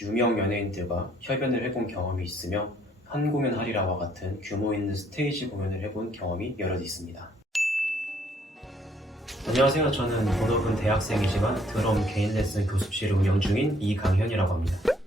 유명 연예인들과 협연을 해본 경험이 있으며 한 공연 하리라와 같은 규모 있는 스테이지 공연을 해본 경험이 여럿 있습니다. 안녕하세요. 저는 본업은 대학생이지만 드럼 개인 레슨 교습실을 운영 중인 이강현이라고 합니다.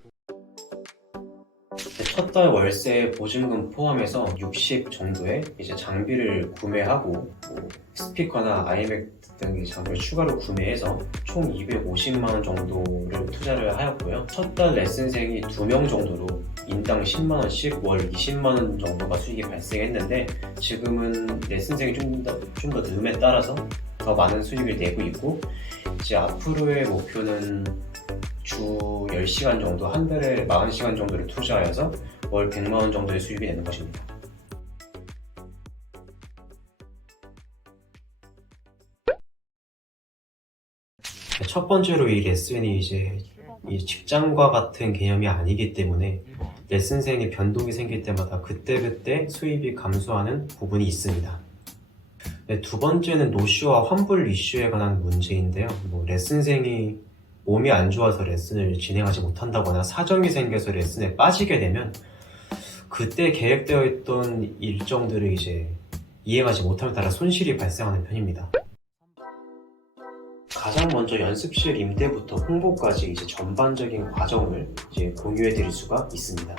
첫 달 월세 보증금 포함해서 60 정도의 이제 장비를 구매하고 뭐 스피커나 아이맥 등 장비를 추가로 구매해서 총 250만 원 정도를 투자를 하였고요. 첫 달 레슨생이 2명 정도로 인당 10만 원씩 월 20만 원 정도가 수익이 발생했는데 지금은 레슨생이 좀더 늘음에 따라서 더 많은 수익을 내고 있고 이제 앞으로의 목표는 주 10시간 정도 한 달에 40시간 정도를 투자하여서 월 100만 원 정도의 수익이 내는 것입니다. 첫 번째로 이 레슨이 이제 이 직장과 같은 개념이 아니기 때문에 레슨생이 변동이 생길 때마다 그때그때 수입이 감소하는 부분이 있습니다. 네, 두 번째는 노쇼와 환불 이슈에 관한 문제인데요. 뭐 레슨생이 몸이 안 좋아서 레슨을 진행하지 못한다거나 사정이 생겨서 레슨에 빠지게 되면 그때 계획되어 있던 일정들을 이제 이행하지 못함에 따라 손실이 발생하는 편입니다. 가장 먼저 연습실 임대부터 홍보까지 이제 전반적인 과정을 이제 공유해 드릴 수가 있습니다.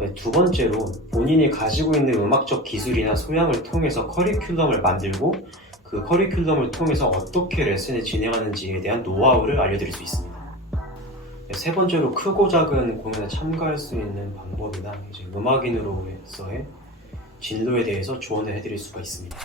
네, 두 번째로 본인이 가지고 있는 음악적 기술이나 소양을 통해서 커리큘럼을 만들고 그 커리큘럼을 통해서 어떻게 레슨을 진행하는지에 대한 노하우를 알려드릴 수 있습니다. 네, 세 번째로 크고 작은 공연에 참가할 수 있는 방법이나 이제 음악인으로서의 진로에 대해서 조언을 해드릴 수가 있습니다.